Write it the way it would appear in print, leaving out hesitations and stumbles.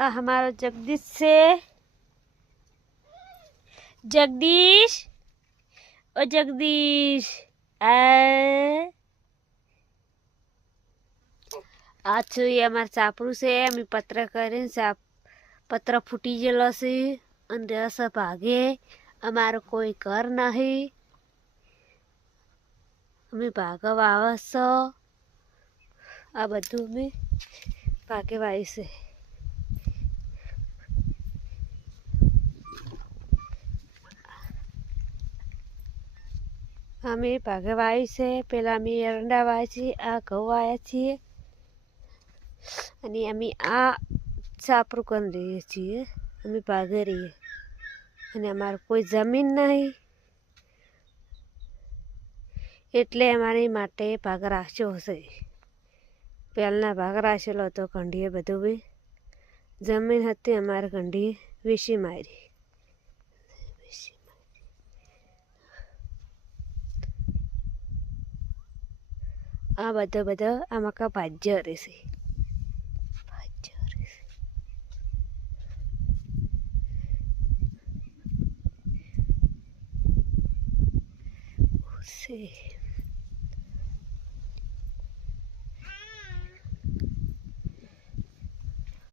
हमारा जगदीश से जगदीश ओ जगदीश आज ये हमारे सापरू से अमी पत्र करें साप पत्र फूटी गेलो से अंदर से भागे अमारो कोई घर नहीं अमी भागवा आवस आ बधु अमी भागे वाई से अमी भागे वाई से पेला अमी एरंडा वाई छे आ घઉં वाया छे અને અમે આ સાપરું કરી લઈએ છીએ અમે ભાગે રહીએ અને અમારે કોઈ જમીન નહીં એટલે અમારી માટે ભાગ રાખ્યો હશે પહેલાં ભાગ રાખેલો હતો કંઢીએ બધું બી જમીન હતી અમારે કંઢી વેચી મારી આ બધા આમાં કા ભાજ્ય રહેશે Sí.